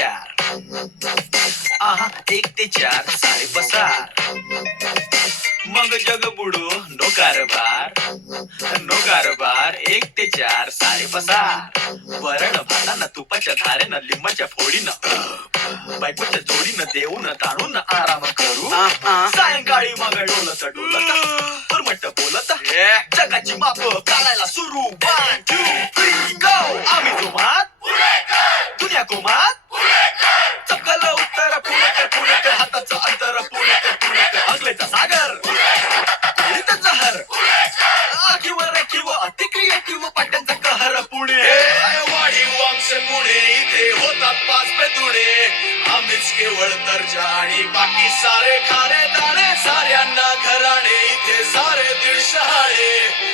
4 आहा 1 ते 4 सारे पसार मग जग बुडू नो कारभार 1 ते 4 सारे पसार वरण भातानं तुपाच्या धारेनं लिंबाच्या फोडीनं बायकोच्या जोडीनं देऊन ताणून आराम करू सायंकाळी मग डोलत पुरमट बोलत जगाची माप काढायला सुरू 1 2 3 गो आम्ही जोमात दुनिया कोमात चकल उत्तर पुणेकर हाताचं अंतर पुणेकर अगलेचा सागर पुढीत जहर किंवा अति क्रिएटिव्ह पाट्यांचा कहर पुणे वाढी वंश पुणे इथे होतात 5 पेतुणे आम्हीच केवळ दर्जा आणि बाकी सारे खारे दाणे साऱ्यांना घराणे इथे सारे दीड शहाणे